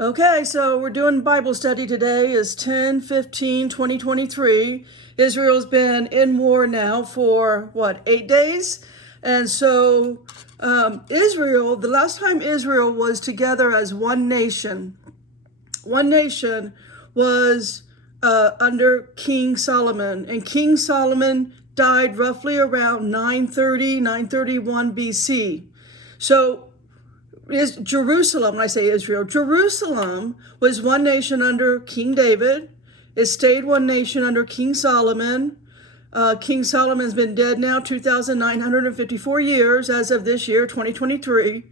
Okay, so we're doing Bible study today is 10/15/2023. Israel's been in war now for what, 8 days? And so Israel, the last time Israel was together as one nation was under King Solomon. And King Solomon died roughly around 931 BC. So is Jerusalem, when I say Israel, Jerusalem was one nation under King David. It stayed one nation under King Solomon. King Solomon's been dead now 2,954 years as of this year, 2023.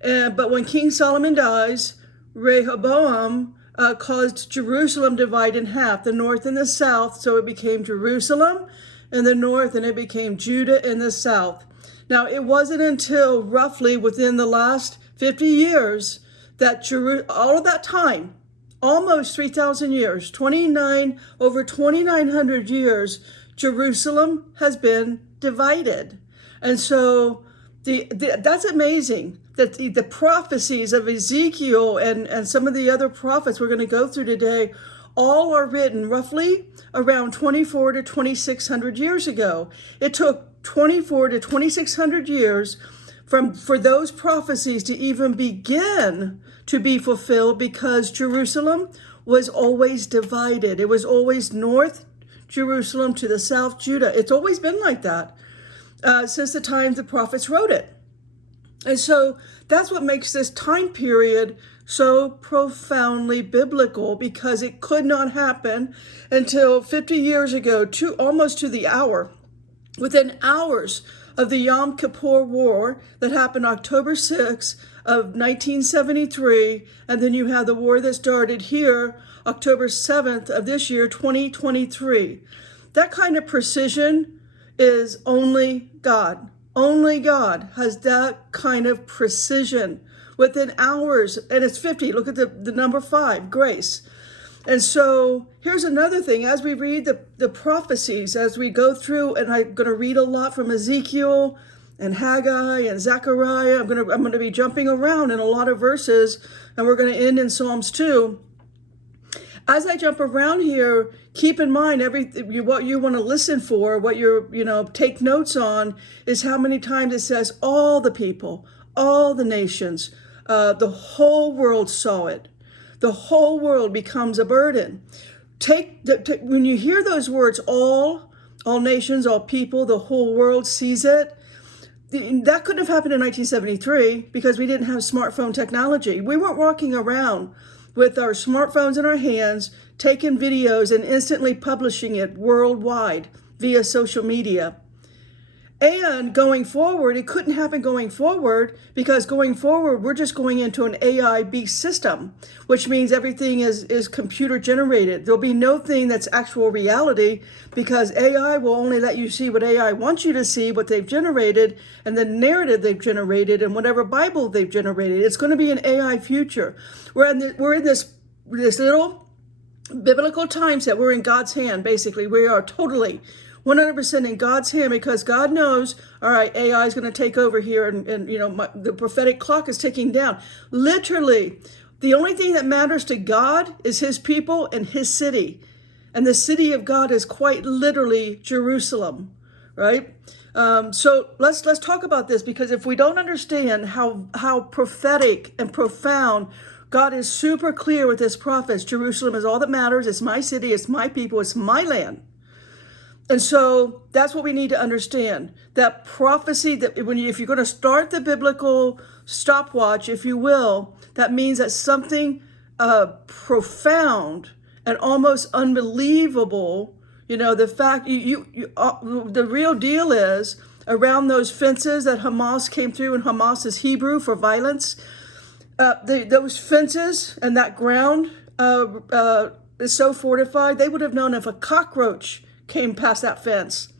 But when King Solomon dies, Rehoboam caused Jerusalem divide in half, the north and the south. So it became Jerusalem in the north and it became Judah in the south. Now, it wasn't until roughly within the last 50 years that all of that time, almost 3,000 years, over 2,900 years, Jerusalem has been divided. And so that's amazing that the prophecies of Ezekiel and some of the other prophets we're going to go through today all are written roughly around 24 to 2,600 years ago. It took 24 to 2,600 years for those prophecies to even begin to be fulfilled because Jerusalem was always divided. It was always north Jerusalem to the south Judah. It's always been like that since the time the prophets wrote it. And so that's what makes this time period so profoundly biblical, because it could not happen until 50 years ago, almost to the hour, within hours of the Yom Kippur War that happened October 6th of 1973, and then you have the war that started here October 7th of this year, 2023. That kind of precision is only God. Only God has that kind of precision within hours, and it's 50. Look at the number 5, grace. And so here's another thing. As we read the prophecies, as we go through, and I'm going to read a lot from Ezekiel and Haggai and Zechariah. I'm going to be jumping around in a lot of verses, and we're going to end in Psalms 2. As I jump around here, keep in mind what you want to listen for, what you're, take notes on, is how many times it says all the people, all the nations, the whole world saw it. The whole world becomes a burden. When you hear those words, all nations, all people, the whole world sees it. That couldn't have happened in 1973 because we didn't have smartphone technology. We weren't walking around with our smartphones in our hands, taking videos and instantly publishing it worldwide via social media. And going forward, it couldn't happen going forward because going forward, we're just going into an AI-based system, which means everything is computer generated. There'll be no thing that's actual reality because AI will only let you see what AI wants you to see, what they've generated, and the narrative they've generated, and whatever Bible they've generated. It's going to be an AI future. We're in this little biblical time set. We're in God's hand, basically. We are totally 100% in God's hand because God knows, all right, AI is going to take over here and the prophetic clock is ticking down. Literally, the only thing that matters to God is his people and his city. And the city of God is quite literally Jerusalem, right? So let's talk about this, because if we don't understand how prophetic and profound God is, super clear with his prophets. Jerusalem is all that matters. It's my city. It's my people. It's my land. And so that's what we need to understand. That prophecy, that if you're going to start the biblical stopwatch, if you will, that means that something profound and almost unbelievable, the fact, the real deal is around those fences that Hamas came through, and Hamas is Hebrew for violence. Those fences and that ground is so fortified, they would have known if a cockroach came past that fence.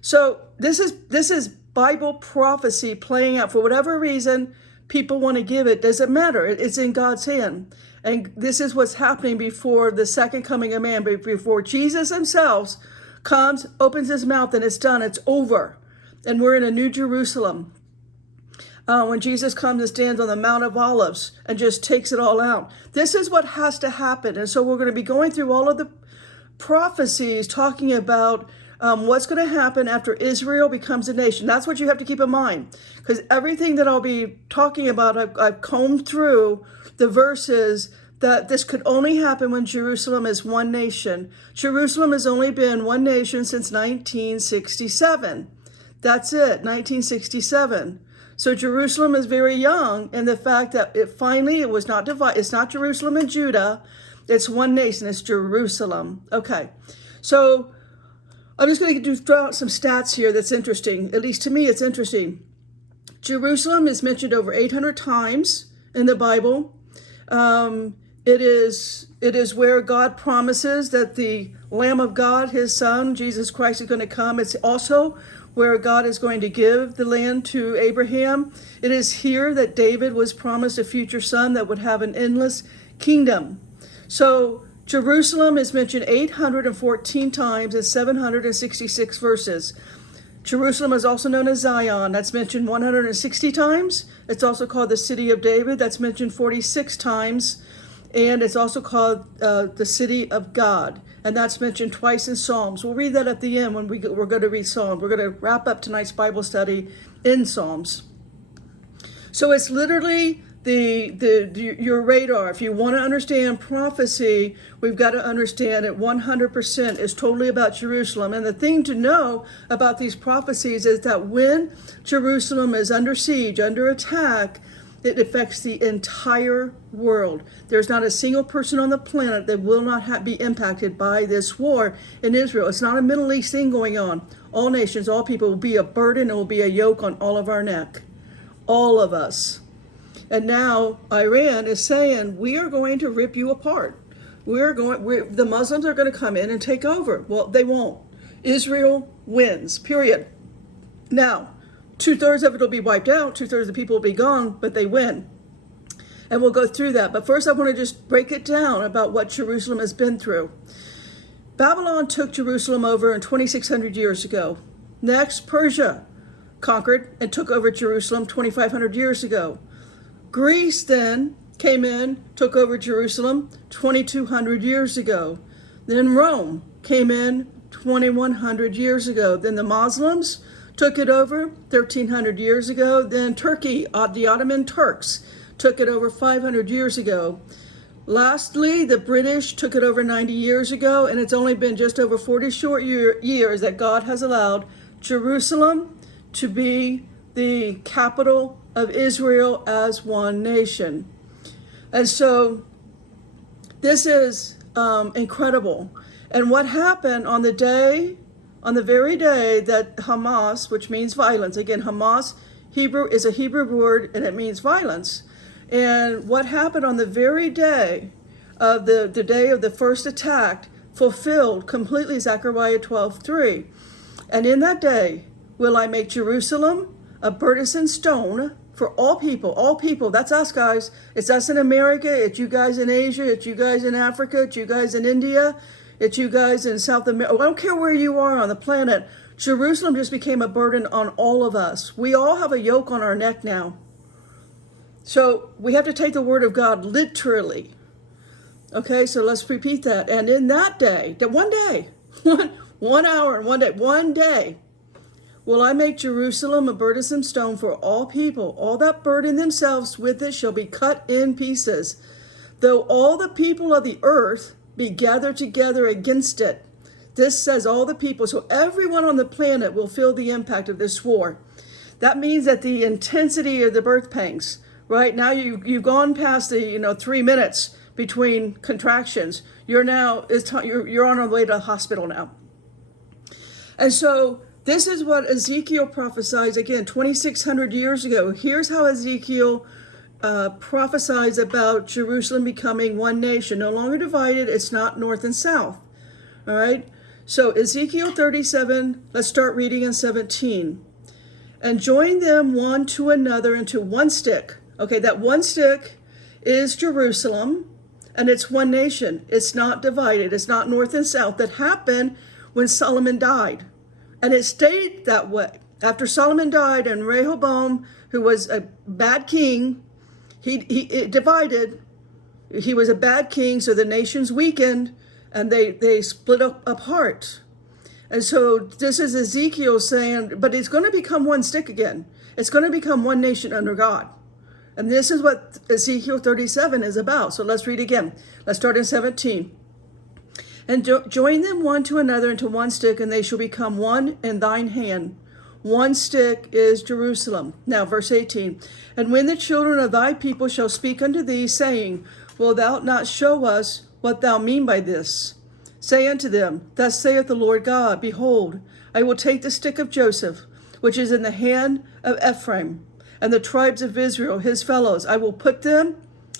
So this is Bible prophecy playing out. For whatever reason people want to give it, doesn't matter. It's in God's hand. And this is what's happening before the second coming of man, before Jesus himself comes, opens his mouth, and it's done. It's over. And we're in a new Jerusalem. when Jesus comes and stands on the Mount of Olives and just takes it all out. This is what has to happen. And so we're going to be going through all of the prophecies talking about what's going to happen after Israel becomes a nation. That's what you have to keep in mind, because everything that I'll be talking about, I've combed through the verses that this could only happen when Jerusalem is one nation. Jerusalem has only been one nation since 1967. That's it, 1967. So Jerusalem is very young, and the fact that it was not divided. It's not Jerusalem and Judah. It's one nation. It's Jerusalem. Okay, so I'm just going to throw out some stats here that's interesting. At least to me, it's interesting. Jerusalem is mentioned over 800 times in the Bible. It is where God promises that the Lamb of God, his son, Jesus Christ, is going to come. It's also where God is going to give the land to Abraham. It is here that David was promised a future son that would have an endless kingdom. So Jerusalem is mentioned 814 times in 766 verses. Jerusalem is also known as Zion. That's mentioned 160 times. It's also called the City of David. That's mentioned 46 times. And it's also called the City of God. And that's mentioned twice in Psalms. We'll read that at the end when we're going to read Psalms. We're going to wrap up tonight's Bible study in Psalms. So it's literally your radar. If you want to understand prophecy, we've got to understand it 100% is totally about Jerusalem. And the thing to know about these prophecies is that when Jerusalem is under siege, under attack, it affects the entire world. There's not a single person on the planet that will not be impacted by this war in Israel. It's not a Middle East thing going on. All nations, all people will be a burden and will be a yoke on all of our neck. All of us. And now Iran is saying, we are going to rip you apart. The Muslims are going to come in and take over. Well, they won't. Israel wins, period. Now, 2/3 of it will be wiped out, 2/3 of the people will be gone, but they win. And we'll go through that. But first I want to just break it down about what Jerusalem has been through. Babylon took Jerusalem over in 2,600 years ago. Next, Persia conquered and took over Jerusalem 2,500 years ago. Greece then came in, took over Jerusalem 2,200 years ago. Then Rome came in 2,100 years ago. Then the Muslims took it over 1,300 years ago. Then Turkey, the Ottoman Turks, took it over 500 years ago. Lastly, the British took it over 90 years ago, and it's only been just over 40 short years that God has allowed Jerusalem to be the capital of Israel as one nation. And so this is incredible. And what happened on the very day that Hamas, which means violence, again, Hamas is a Hebrew word and it means violence. And what happened on the very day of the day of the first attack fulfilled completely Zechariah 12:3. And in that day will I make Jerusalem a burdensome stone for all people. That's us, guys. It's us in America. It's you guys in Asia. It's you guys in Africa. It's you guys in India. It's you guys in South America. I don't care where you are on the planet. Jerusalem just became a burden on all of us. We all have a yoke on our neck now. So we have to take the word of God literally. Okay, so let's repeat that. And in that day, that one day, 1 hour and 1 day, one day, will I make Jerusalem a burdensome stone for all people. All that burden themselves with it shall be cut in pieces. Though all the people of the earth be gathered together against it. This says all the people. So everyone on the planet will feel the impact of this war. That means that the intensity of the birth pangs, right? Now you've gone past the 3 minutes between contractions. You're on the way to the hospital now. And so this is what Ezekiel prophesies, again, 2,600 years ago. Here's how Ezekiel prophesies about Jerusalem becoming one nation, no longer divided. It's not north and south. All right. So Ezekiel 37, let's start reading in 17. And join them one to another into one stick. Okay, that one stick is Jerusalem, and it's one nation. It's not divided. It's not north and south. That happened when Solomon died. And it stayed that way. After Solomon died and Rehoboam who was a bad king. He divided. He was a bad king, so the nations weakened and they split up apart. And so this is Ezekiel saying, but it's going to become one stick again. It's going to become one nation under God. And this is what Ezekiel 37 is about. So let's read again. Let's start in 17. And join them one to another into one stick, and they shall become one in thine hand. One stick is Jerusalem. Now, verse 18. And when the children of thy people shall speak unto thee, saying, Wilt thou not show us what thou mean by this? Say unto them, Thus saith the Lord God, Behold, I will take the stick of Joseph, which is in the hand of Ephraim, and the tribes of Israel, his fellows. I will put them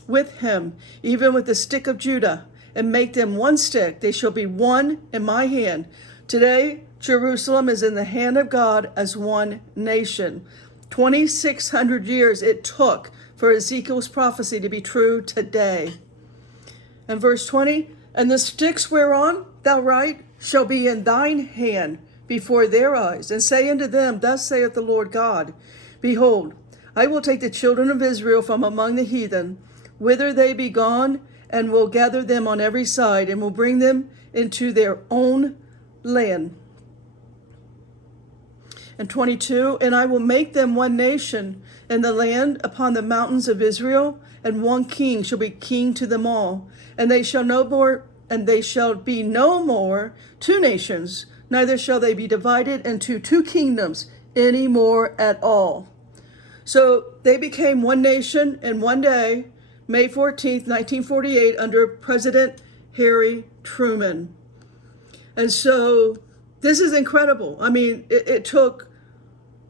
with him, even with the stick of Judah, and make them one stick. They shall be one in my hand. Today, Jerusalem is in the hand of God as one nation. 2,600 years it took for Ezekiel's prophecy to be true today. And verse 20, And the sticks whereon thou write shall be in thine hand before their eyes, and say unto them, Thus saith the Lord God, Behold, I will take the children of Israel from among the heathen, whither they be gone, and will gather them on every side, and will bring them into their own land. And 22, And I will make them one nation in the land upon the mountains of Israel, and one king shall be king to them all. And they shall be no more two nations, neither shall they be divided into two kingdoms any more at all. So they became one nation in one day, May 14th, 1948, under President Harry Truman. And so this is incredible. I mean, it took,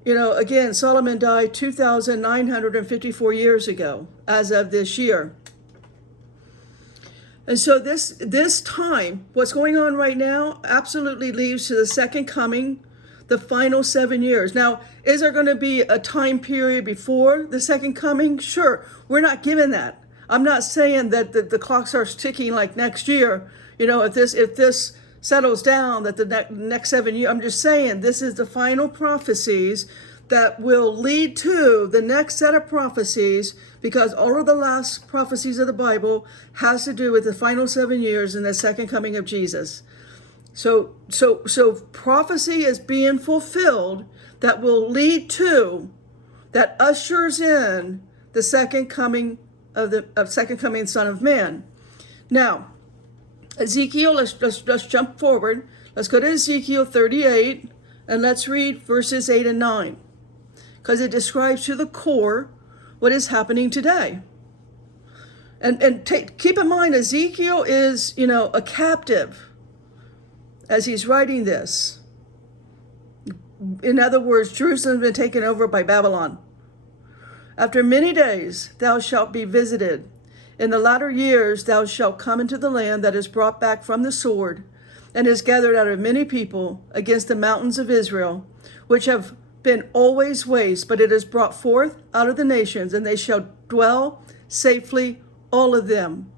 again, Solomon died 2,954 years ago, as of this year. And so this time, what's going on right now, absolutely leads to the second coming, the final 7 years. Now, is there going to be a time period before the second coming? Sure, we're not given that. I'm not saying that the clock starts ticking like next year. If this settles down, that the next 7 years. I'm just saying this is the final prophecies that will lead to the next set of prophecies, because all of the last prophecies of the Bible has to do with the final 7 years and the second coming of Jesus. So prophecy is being fulfilled that will lead to, that ushers in the second coming of second coming Son of Man. Now, Ezekiel, let's jump forward. Let's go to Ezekiel 38 and let's read verses 8 and 9, because it describes to the core what is happening today. And keep in mind, Ezekiel is, a captive as he's writing this. In other words, Jerusalem has been taken over by Babylon. After many days thou shalt be visited. In the latter years thou shalt come into the land that is brought back from the sword, and is gathered out of many people against the mountains of Israel, which have been always waste, but it is brought forth out of the nations, and they shall dwell safely, all of them.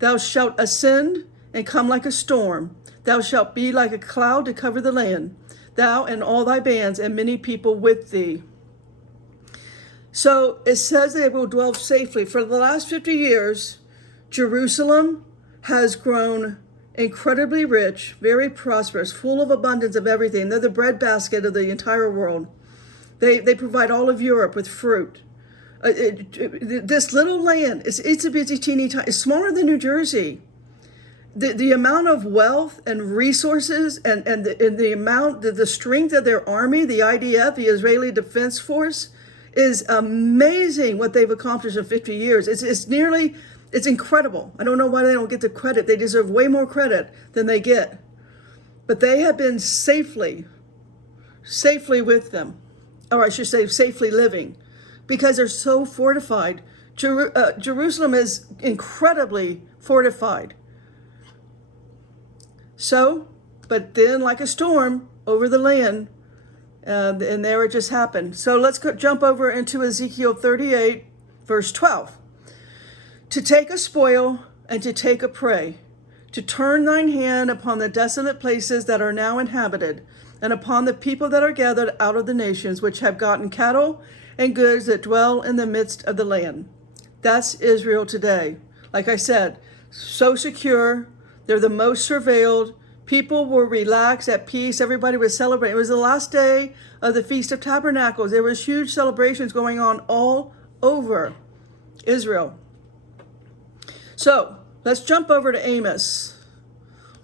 Thou shalt ascend and come like a storm. Thou shalt be like a cloud to cover the land, thou and all thy bands, and many people with thee. So it says they will dwell safely. For the last 50 years, Jerusalem has grown incredibly rich, very prosperous, full of abundance of everything. They're the breadbasket of the entire world. They provide all of Europe with fruit. This little land, it's a bitty teeny tiny, it's smaller than New Jersey. The amount of wealth and resources and the amount, the strength of their army, the IDF, the Israeli Defense Force, is amazing what they've accomplished in 50 years. It's incredible. I don't know why they don't get the credit. They deserve way more credit than they get. But they have been safely with them, or I should say safely living, because they're so fortified. Jerusalem is incredibly fortified. So, but then like a storm over the land, and there it just happened. So let's jump over into Ezekiel 38, verse 12. To take a spoil and to take a prey, to turn thine hand upon the desolate places that are now inhabited, and upon the people that are gathered out of the nations, which have gotten cattle and goods that dwell in the midst of the land. That's Israel today. Like I said, so secure. They're the most surveilled. People were relaxed, at peace. Everybody was celebrating. It was the last day of the Feast of Tabernacles. There was huge celebrations going on all over Israel. So let's jump over to Amos.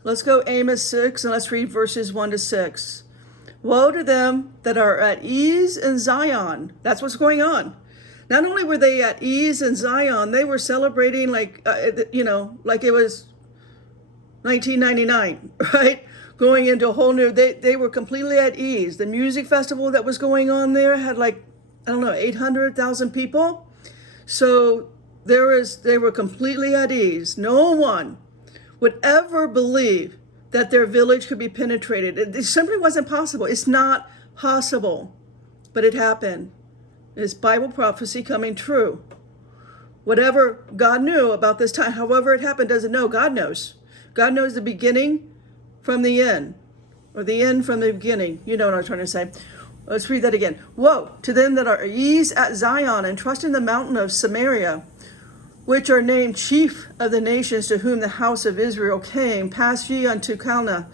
Let's go Amos 6 and let's read verses 1 to 6. Woe to them that are at ease in Zion. That's what's going on. Not only were they at ease in Zion, they were celebrating like it was 1999, right? Going into a whole new, they were completely at ease. The music festival that was going on there had 800,000 people. So they were completely at ease. No one would ever believe that their village could be penetrated. It simply wasn't possible. It's not possible, but it happened. It's Bible prophecy coming true. Whatever God knew about this time, however it happened, doesn't know. God knows. God knows the beginning from the end, or the end from the beginning. You know what I'm trying to say. Let's read that again. Woe to them that are at ease at Zion and trust in the mountain of Samaria, which are named chief of the nations, to whom the house of Israel came. Pass ye unto Calneh,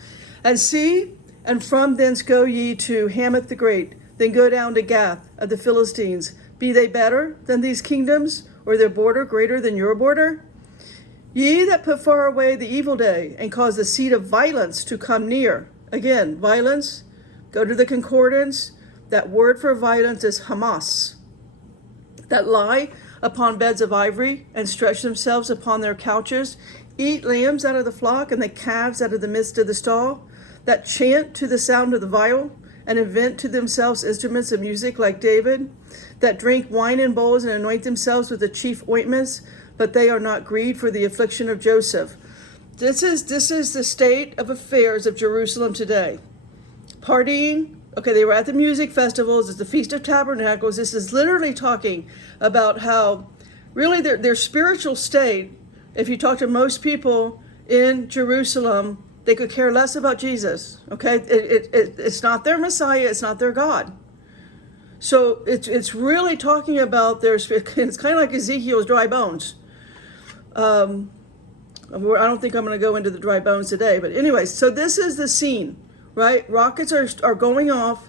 and see, and from thence go ye to Hamath the Great, then go down to Gath of the Philistines. Be they better than these kingdoms, or their border greater than your border? Ye that put far away the evil day, and cause the seed of violence to come near. Again, violence, go to the concordance. That word for violence is Hamas. That lie upon beds of ivory, and stretch themselves upon their couches, eat lambs out of the flock, and the calves out of the midst of the stall, that chant to the sound of the viol, and invent to themselves instruments of music like David, that drink wine in bowls and anoint themselves with the chief ointments, but they are not grieved for the affliction of Joseph. This is the state of affairs of Jerusalem today. Partying. Okay, they were at the music festivals. It's the Feast of Tabernacles. This is literally talking about how really their spiritual state, if you talk to most people in Jerusalem, they could care less about Jesus. Okay, it's not their Messiah. It's not their God. So it's really talking about it's kind of like Ezekiel's dry bones. I don't think I'm going to go into the dry bones today, but anyway, so this is the scene. Right? Rockets are going off.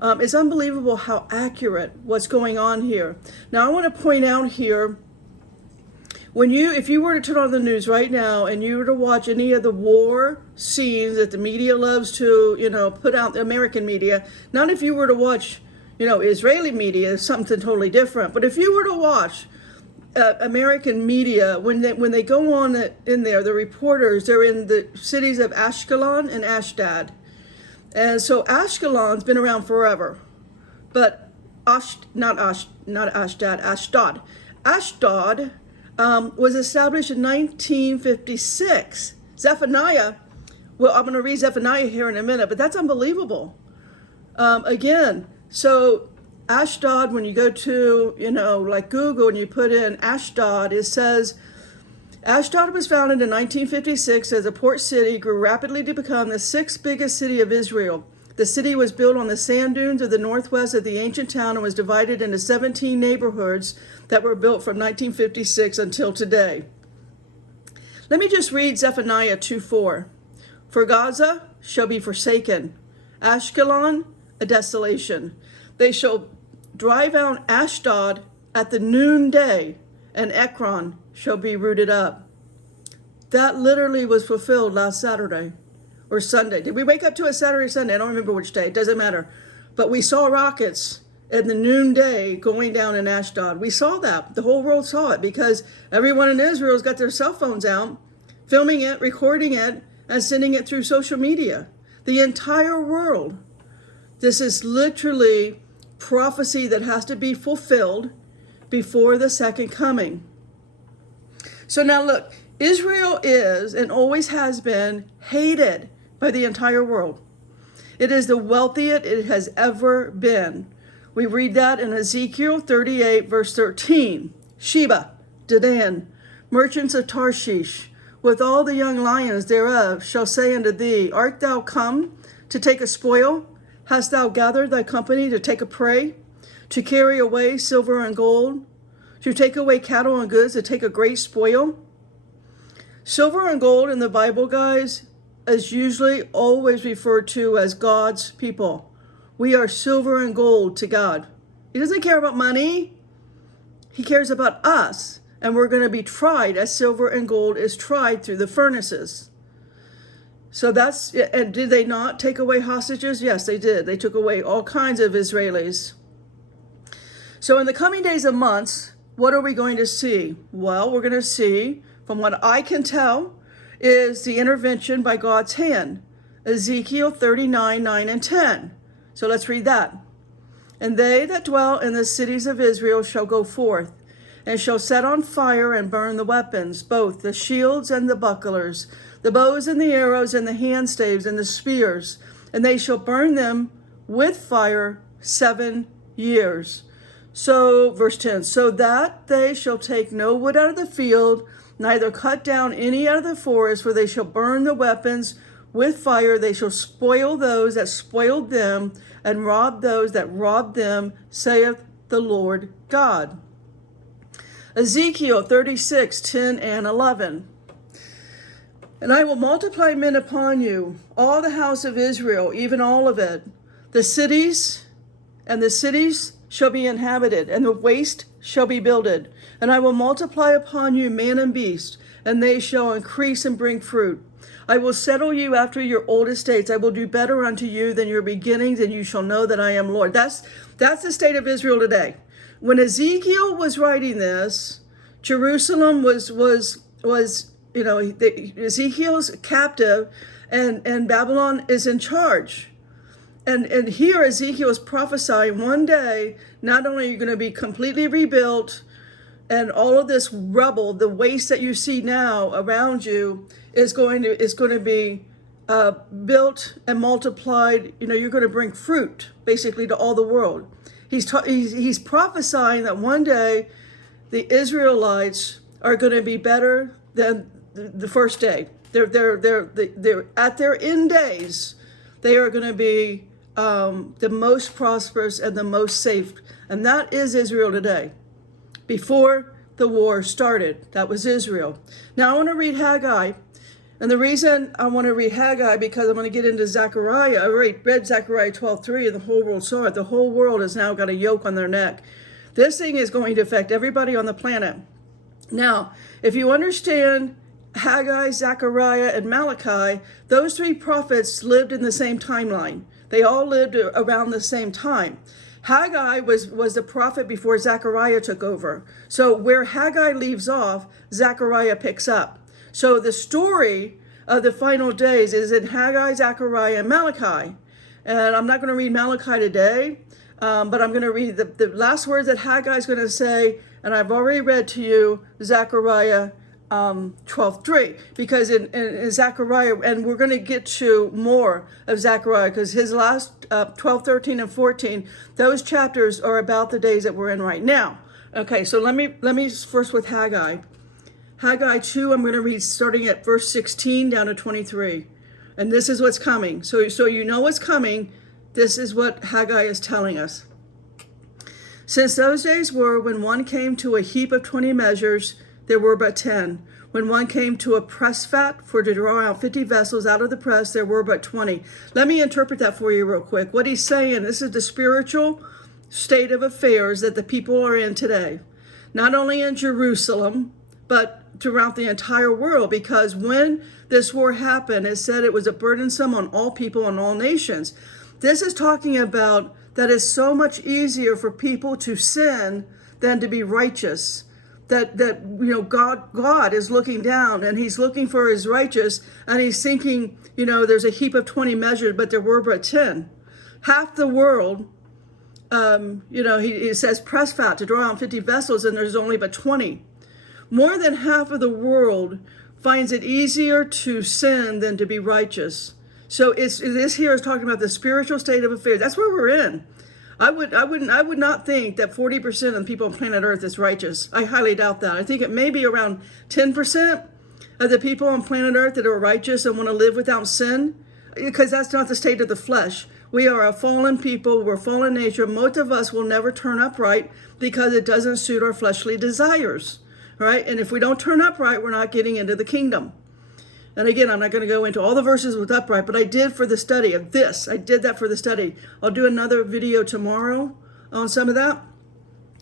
It's unbelievable how accurate what's going on here. Now, I want to point out here, if you were to turn on the news right now and you were to watch any of the war scenes that the media loves to, put out, the American media, not if you were to watch, Israeli media, something totally different, but if you were to watch American media, when they go on in there, the reporters, they're in the cities of Ashkelon and Ashdod. And so Ashkelon's been around forever, but Ashdod was established in 1956. Zephaniah, well, I'm going to read Zephaniah here in a minute, but that's unbelievable. Again, so Ashdod, when you go to, like Google and you put in Ashdod, it says, Ashdod was founded in 1956 as a port city, grew rapidly to become the sixth biggest city of Israel. The city was built on the sand dunes of the northwest of the ancient town and was divided into 17 neighborhoods that were built from 1956 until today. Let me just read Zephaniah 2:4. For Gaza shall be forsaken, Ashkelon a desolation. They shall drive out Ashdod at the noonday, and Ekron shall be rooted up. That literally was fulfilled last Saturday or Sunday. Did we wake up to a Saturday or Sunday? I don't remember which day. It doesn't matter. But we saw rockets at the noonday going down in Ashdod. We saw that. The whole world saw it because everyone in Israel's got their cell phones out, filming it, recording it, and sending it through social media. The entire world. This is literally prophecy that has to be fulfilled before the second coming. So now look, Israel is and always has been hated by the entire world. It is the wealthiest it has ever been. We read that in Ezekiel 38, verse 13. Sheba, Dedan, merchants of Tarshish, with all the young lions thereof, shall say unto thee, Art thou come to take a spoil? Hast thou gathered thy company to take a prey? to carry away silver and gold, to take away cattle and goods, to take a great spoil. Silver and gold in the Bible, guys, is usually always referred to as God's people. We are silver and gold to God. He doesn't care about money. He cares about us. And we're going to be tried as silver and gold is tried through the furnaces. So that's, and did they not take away hostages? Yes, they did. They took away all kinds of Israelis. So in the coming days and months, what are we going to see? Well, we're going to see, from what I can tell, is the intervention by God's hand. Ezekiel 39, 9 and 10. So let's read that. And they that dwell in the cities of Israel shall go forth, and shall set on fire and burn the weapons, both the shields and the bucklers, the bows and the arrows and the handstaves and the spears, and they shall burn them with fire 7 years. So, verse 10, so that they shall take no wood out of the field, neither cut down any out of the forest, for they shall burn the weapons with fire. They shall spoil those that spoiled them, and rob those that robbed them, saith the Lord God. Ezekiel 36, 10 and 11. And I will multiply men upon you, all the house of Israel, even all of it. The cities shall be inhabited, and the waste shall be builded. And I will multiply upon you man and beast, and they shall increase and bring fruit. I will settle you after your old estates. I will do better unto you than your beginnings, and you shall know that I am Lord. That's the state of Israel today. When Ezekiel was writing this, Jerusalem was Ezekiel's captive, and Babylon is in charge. And here Ezekiel is prophesying one day, not only are you going to be completely rebuilt, and all of this rubble, the waste that you see now around you, is going to be built and multiplied. You're going to bring fruit basically to all the world. He's prophesying that one day the Israelites are going to be better than the first day. They're at their end days. They are going to be the most prosperous and the most safe, and that is Israel today. Before the war started, that was Israel. Now I want to read Haggai. And the reason I want to read Haggai, because I'm going to get into Zechariah. I already read Zechariah 12:3, and the whole world saw it. The whole world has now got a yoke on their neck. This thing is going to affect everybody on the planet. Now, if you understand Haggai, Zechariah, and Malachi, those three prophets lived in the same timeline. They all lived around the same time. Haggai was the prophet before Zechariah took over. So where Haggai leaves off, Zechariah picks up. So the story of the final days is in Haggai, Zechariah, and Malachi. And I'm not going to read Malachi today, but I'm going to read the last words that Haggai is going to say. And I've already read to you Zechariah 12:3, because in Zechariah, and we're going to get to more of Zechariah, because his last 12, 13, and 14, those chapters are about the days that we're in right now. Okay, so let me first with Haggai. Haggai 2, I'm going to read starting at verse 16 down to 23. And this is what's coming. So you know what's coming. This is what Haggai is telling us. Since those days were when one came to a heap of 20 measures, there were but 10. When one came to a press fat for to draw out 50 vessels out of the press, there were but 20. Let me interpret that for you real quick. What he's saying, this is the spiritual state of affairs that the people are in today. Not only in Jerusalem, but throughout the entire world, because when this war happened, it said it was a burdensome on all people and all nations. This is talking about that it's so much easier for people to sin than to be righteous. That God is looking down, and he's looking for his righteous, and he's thinking, there's a heap of 20 measures, but there were but 10. Half the world, he says press fat to draw out 50 vessels, and there's only but 20. More than half of the world finds it easier to sin than to be righteous. So this here is talking about the spiritual state of affairs. That's where we're in. I would not think that 40% of the people on planet Earth is righteous. I highly doubt that. I think it may be around 10% of the people on planet Earth that are righteous and want to live without sin, because that's not the state of the flesh. We are a fallen people. We're fallen nature. Most of us will never turn upright because it doesn't suit our fleshly desires, right? And if we don't turn upright, we're not getting into the kingdom. And again, I'm not going to go into all the verses with upright, but I did for the study of this. I did that for the study. I'll do another video tomorrow on some of that.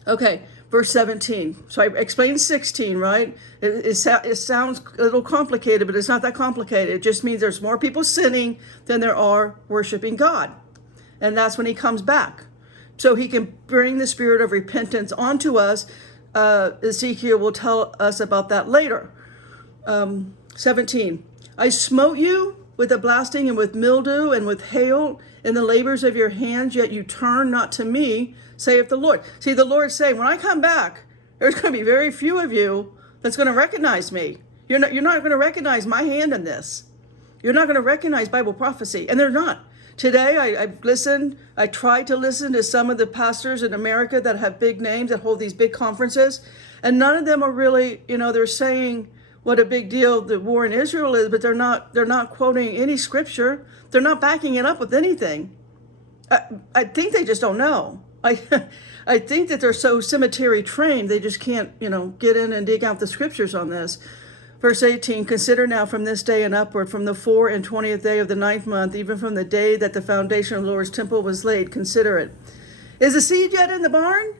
Okay, verse 17. So I explained 16, right? It sounds a little complicated, but it's not that complicated. It just means there's more people sinning than there are worshiping God. And that's when he comes back. So he can bring the spirit of repentance onto us. Ezekiel will tell us about that later. 17. I smote you with a blasting and with mildew and with hail in the labors of your hands, yet you turn not to me, saith the Lord. See, the Lord's saying, when I come back, there's going to be very few of you that's going to recognize me. You're not going to recognize my hand in this. You're not going to recognize Bible prophecy. And they're not. Today, I tried to listen to some of the pastors in America that have big names, that hold these big conferences, and none of them are really, they're saying what a big deal the war in Israel is, but they're not quoting any scripture. They're not backing it up with anything. I think they just don't know. I think that they're so cemetery trained, they just can't, get in and dig out the scriptures on this. Verse 18, consider now from this day and upward, from the 24th day of the 9th month, even from the day that the foundation of the Lord's temple was laid, consider it. Is the seed yet in the barn?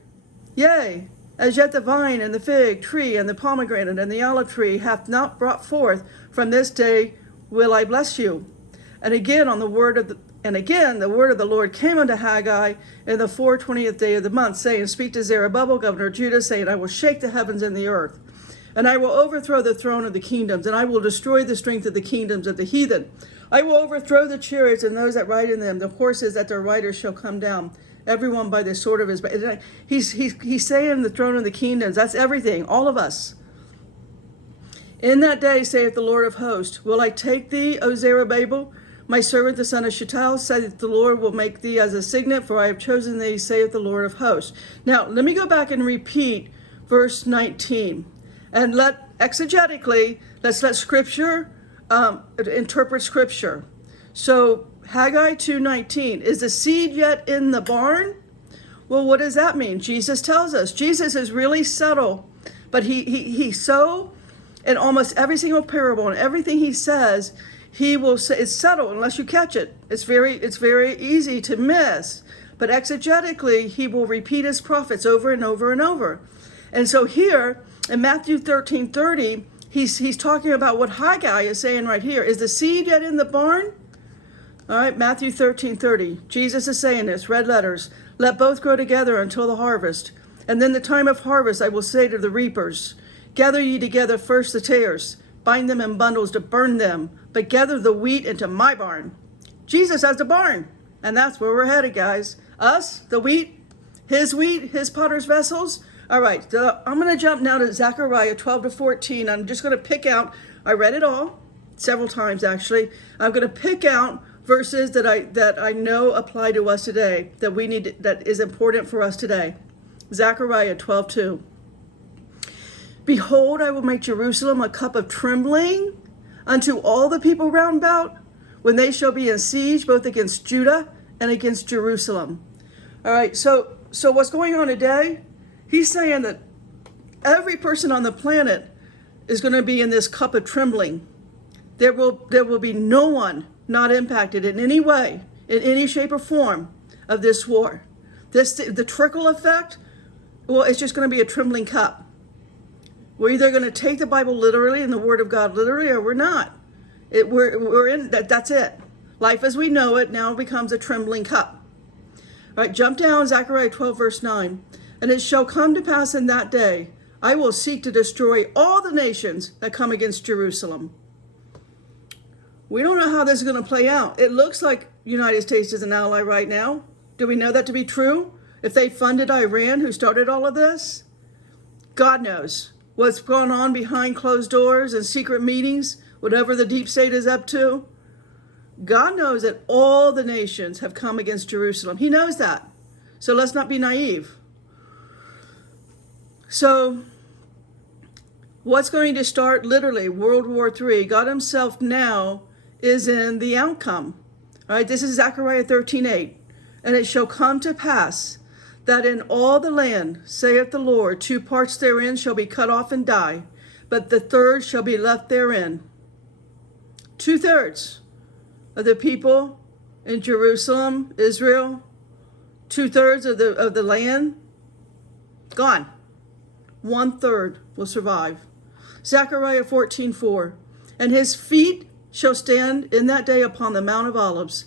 Yea, as yet the vine and the fig tree and the pomegranate and the olive tree hath not brought forth. From this day will I bless you. And again the word of the Lord came unto Haggai in the 24th day of the month, saying, speak to Zerubbabel, governor of Judah, saying, I will shake the heavens and the earth, and I will overthrow the throne of the kingdoms, and I will destroy the strength of the kingdoms of the heathen. I will overthrow the chariots and those that ride in them, the horses that their riders shall come down, everyone by the sword of his back. He's saying the throne of the kingdoms. That's everything, all of us. In that day, saith the Lord of hosts, will I take thee, O Zerubbabel, my servant the son of Shealtiel, saith the Lord, will make thee as a signet, for I have chosen thee, saith the Lord of hosts. Now, let me go back and repeat verse 19. And exegetically, let's let Scripture interpret Scripture. So Haggai 2:19, is the seed yet in the barn? Well, what does that mean? Jesus tells us. Jesus is really subtle, but he's so, in almost every single parable and everything he says, he will say it's subtle unless you catch it. It's very easy to miss. But exegetically, he will repeat his prophets over and over and over. And so here in Matthew 13:30, he's talking about what Haggai is saying right here. Is the seed yet in the barn? All right, Matthew 13:30. Jesus is saying this, red letters. Let both grow together until the harvest. And then the time of harvest I will say to the reapers, gather ye together first the tares, bind them in bundles to burn them, but gather the wheat into my barn. Jesus has the barn, and that's where we're headed, guys. Us, the wheat, his potter's vessels. All right, I'm going to jump now to Zechariah 12-14. I'm just going to pick out, I read it all, several times actually. I'm going to pick out verses that I know apply to us today, that is important for us today. Zechariah 12:2. Behold, I will make Jerusalem a cup of trembling unto all the people round about, when they shall be in siege both against Judah and against Jerusalem. All right, so what's going on today? He's saying that every person on the planet is going to be in this cup of trembling. There will be no one not impacted in any way, in any shape or form of this war. The trickle effect, well, it's just going to be a trembling cup. We're either going to take the Bible literally and the Word of God literally, or we're not. We're in that. That's it. Life as we know it now becomes a trembling cup. All right, jump down, Zechariah 12, verse 9. And it shall come to pass in that day, I will seek to destroy all the nations that come against Jerusalem. We don't know how this is going to play out. It looks like the United States is an ally right now. Do we know that to be true? If they funded Iran, who started all of this? God knows what's going on behind closed doors and secret meetings, whatever the deep state is up to. God knows that all the nations have come against Jerusalem. He knows that. So let's not be naive. So what's going to start literally World War III? God himself now is in the outcome. All right, this is Zechariah 13:8. And it shall come to pass that in all the land, saith the Lord, 2 parts therein shall be cut off and die, but the third shall be left therein. 2/3 of the people in Jerusalem, Israel, 2/3 of the land, gone. 1/3 will survive. Zechariah 14:4. And his feet shall stand in that day upon the Mount of Olives,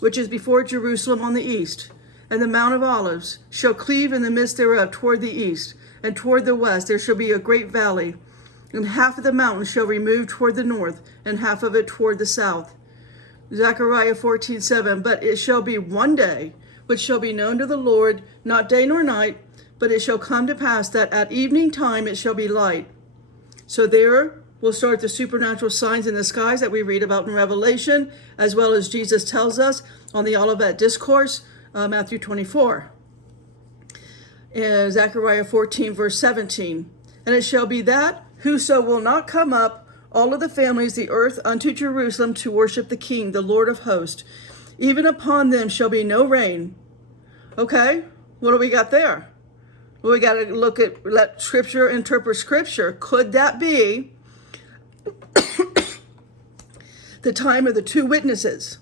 which is before Jerusalem on the east. And the Mount of Olives shall cleave in the midst thereof toward the east, and toward the west there shall be a great valley. And half of the mountain shall remove toward the north, and half of it toward the south. Zechariah 14:7. But it shall be one day, which shall be known to the Lord, not day nor night, but it shall come to pass that at evening time it shall be light. So there will start the supernatural signs in the skies that we read about in Revelation, as well as Jesus tells us on the Olivet Discourse, Matthew 24. And Zechariah 14, verse 17. And it shall be that whoso will not come up, all of the families, the earth, unto Jerusalem to worship the King, the Lord of hosts, even upon them shall be no rain. Okay, what do we got there? Well, we got to look at, let Scripture interpret Scripture. Could that be the time of the 2 witnesses?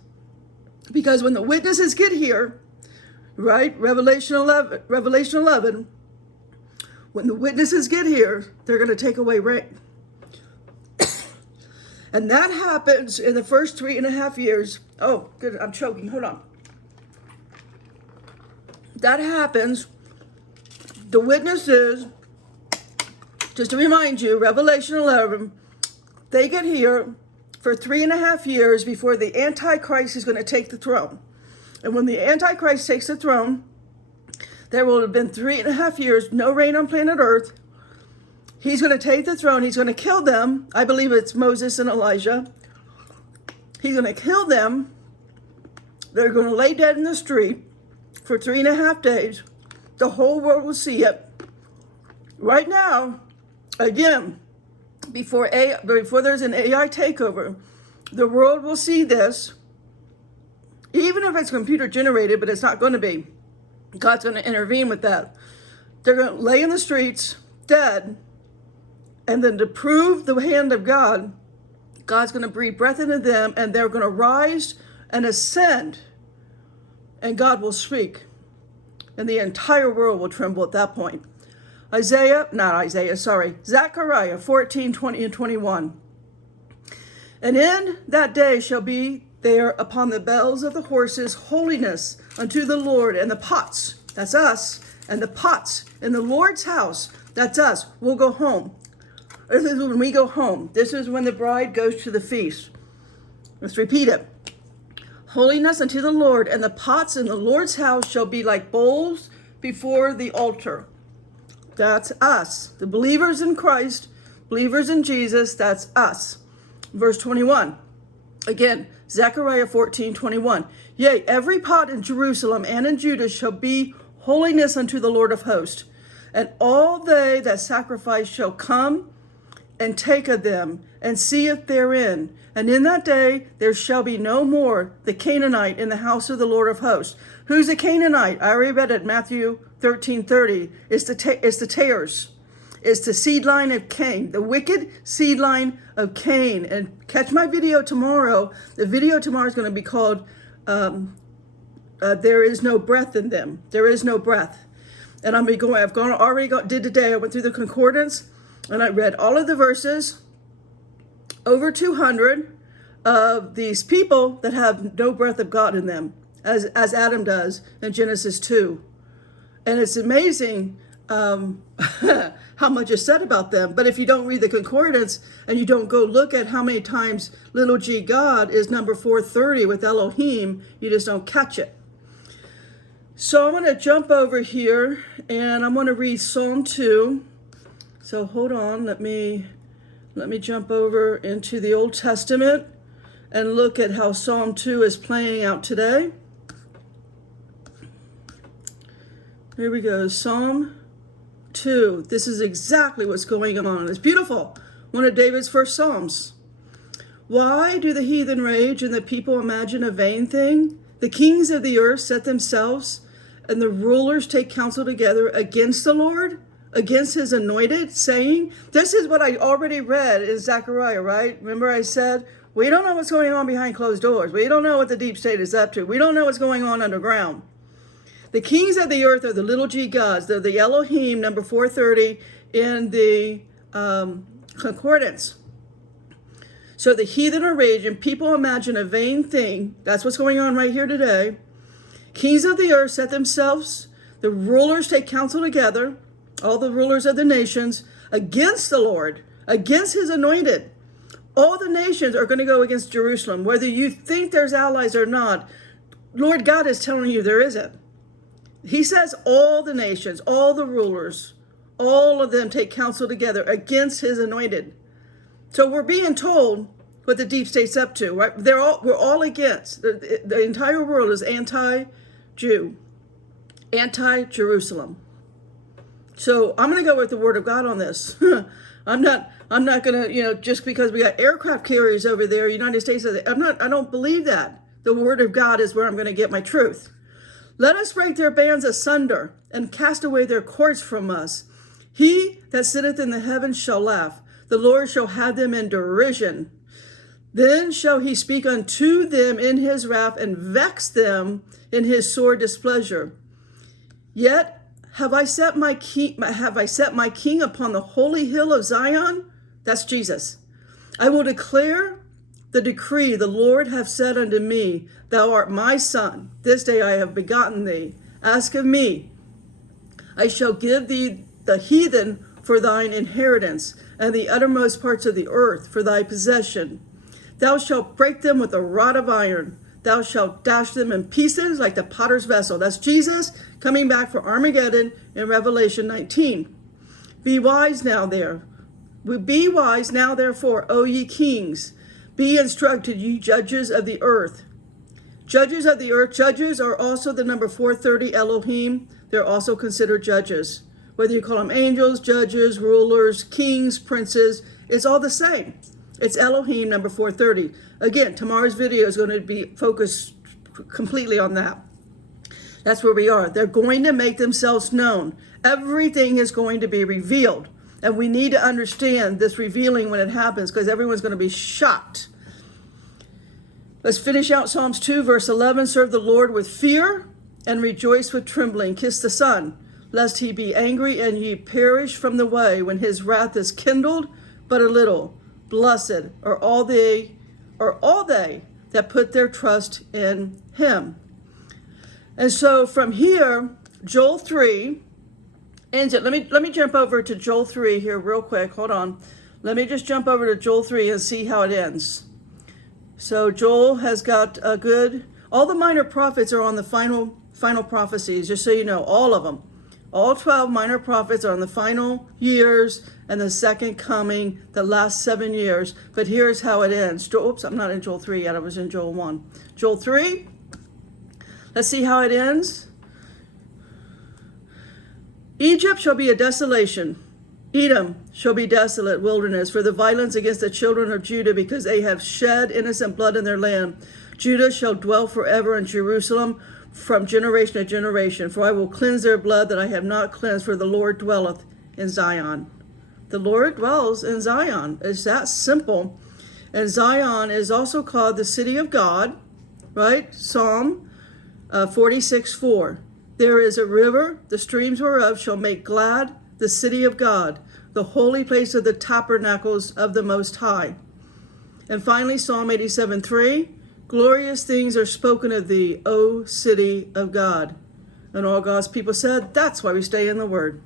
Because when the witnesses get here, right, Revelation 11, when the witnesses get here, they're going to take away rain. And that happens in the first 3.5 years. Oh, good, I'm choking, hold on. That happens, the witnesses, just to remind you, Revelation 11, they get here for 3.5 years before the Antichrist is going to take the throne. And when the Antichrist takes the throne, there will have been 3.5 years, no rain on planet Earth. He's going to take the throne. He's going to kill them. I believe it's Moses and Elijah. He's going to kill them. They're going to lay dead in the street for 3.5 days. The whole world will see it. Right now, again, before there's an AI takeover, the world will see this, even if it's computer generated, but it's not going to be. God's going to intervene with that. They're going to lay in the streets, dead, and then to prove the hand of God, God's going to breathe breath into them, and they're going to rise and ascend, and God will speak, and the entire world will tremble at that point. Zechariah 14, 20 and 21. And in that day shall be there upon the bells of the horses holiness unto the Lord, and the pots, that's us, and the pots in the Lord's house, that's us, we'll go home. This is when we go home. This is when the bride goes to the feast. Let's repeat it. Holiness unto the Lord, and the pots in the Lord's house shall be like bowls before the altar. That's us. The believers in Christ, believers in Jesus, that's us. Verse 21. Again, Zechariah 14, 21. Yea, every pot in Jerusalem and in Judah shall be holiness unto the Lord of hosts. And all they that sacrifice shall come and take of them, and seeth therein. And in that day there shall be no more the Canaanite in the house of the Lord of hosts. Who's the Canaanite? I already read it, Matthew 13:30. It's the tares. It's the seed line of Cain, the wicked seed line of Cain. And catch my video tomorrow. The video tomorrow is going to be called There Is No Breath in Them. There is no breath. And did today. I went through the concordance, and I read all of the verses, over 200 of these people that have no breath of God in them, as Adam does in Genesis 2. And it's amazing how much is said about them. But if you don't read the concordance and you don't go look at how many times little g God is number 430 with Elohim, you just don't catch it. So I'm going to jump over here and I'm going to read Psalm 2. So hold on, let me jump over into the Old Testament and look at how Psalm 2 is playing out today. Here we go, Psalm 2. This is exactly what's going on. It's beautiful. One of David's first Psalms. Why do the heathen rage and the people imagine a vain thing? The kings of the earth set themselves, and the rulers take counsel together against the Lord, against his anointed, saying, this is what I already read in Zechariah, right? Remember I said, we don't know what's going on behind closed doors. We don't know what the deep state is up to. We don't know what's going on underground. The kings of the earth are the little g gods. They're the Elohim, number 430 in the concordance. So the heathen are raging. People imagine a vain thing. That's what's going on right here today. Kings of the earth set themselves. The rulers take counsel together, all the rulers of the nations, against the Lord, against his anointed. All the nations are going to go against Jerusalem. Whether you think there's allies or not, Lord God is telling you there isn't. He says all the nations, all the rulers, all of them take counsel together against his anointed. So we're being told what the deep state's up to, right? We're all against. The entire world is anti-Jew, anti-Jerusalem. So I'm going to go with the word of God on this. I'm not going to, just because we got aircraft carriers over there, United States, I don't believe that. The word of God is where I'm going to get my truth. Let us break their bands asunder and cast away their cords from us. He that sitteth in the heavens shall laugh. The Lord shall have them in derision. Then shall he speak unto them in his wrath and vex them in his sore displeasure. Yet have I set my king upon the holy hill of Zion? That's Jesus. I will declare the decree. The Lord hath said unto me, thou art my son. This day I have begotten thee. Ask of me. I shall give thee the heathen for thine inheritance, and the uttermost parts of the earth for thy possession. Thou shalt break them with a rod of iron. Thou shalt dash them in pieces like the potter's vessel. That's Jesus coming back for Armageddon in Revelation 19. Be wise now therefore, O ye kings. Be instructed, ye judges of the earth. Judges of the earth. Judges are also the number 430 Elohim. They're also considered judges. Whether you call them angels, judges, rulers, kings, princes, it's all the same. It's Elohim, number 430. Again, tomorrow's video is going to be focused completely on that. That's where we are. They're going to make themselves known. Everything is going to be revealed. And we need to understand this revealing when it happens, because everyone's going to be shocked. Let's finish out Psalms 2, verse 11. Serve the Lord with fear and rejoice with trembling. Kiss the Son, lest he be angry and ye perish from the way when his wrath is kindled but a little. Blessed are all they that put their trust in him. And so from here, Joel 3 ends it. Let me jump over to Joel 3 here real quick. Hold on. Let me just jump over to Joel 3 and see how it ends. So Joel has got a good, all the minor prophets are on the final prophecies, just so you know, all of them. All 12 minor prophets are on the final years and the second coming, the last 7 years. But here's how it ends. Oops, I'm not in Joel 3 yet. I was in Joel 1. Joel 3, let's see how it ends. Egypt shall be a desolation. Edom shall be desolate wilderness for the violence against the children of Judah, because they have shed innocent blood in their land. Judah shall dwell forever in Jerusalem from generation to generation. For I will cleanse their blood that I have not cleansed, for the Lord dwelleth in Zion. The Lord dwells in Zion. It's that simple. And Zion is also called the city of God, right? Psalm 46:4. There is a river, the streams whereof shall make glad the city of God, the holy place of the tabernacles of the Most High. And finally, Psalm 87:3. Glorious things are spoken of thee, O city of God. And all God's people said, that's why we stay in the Word.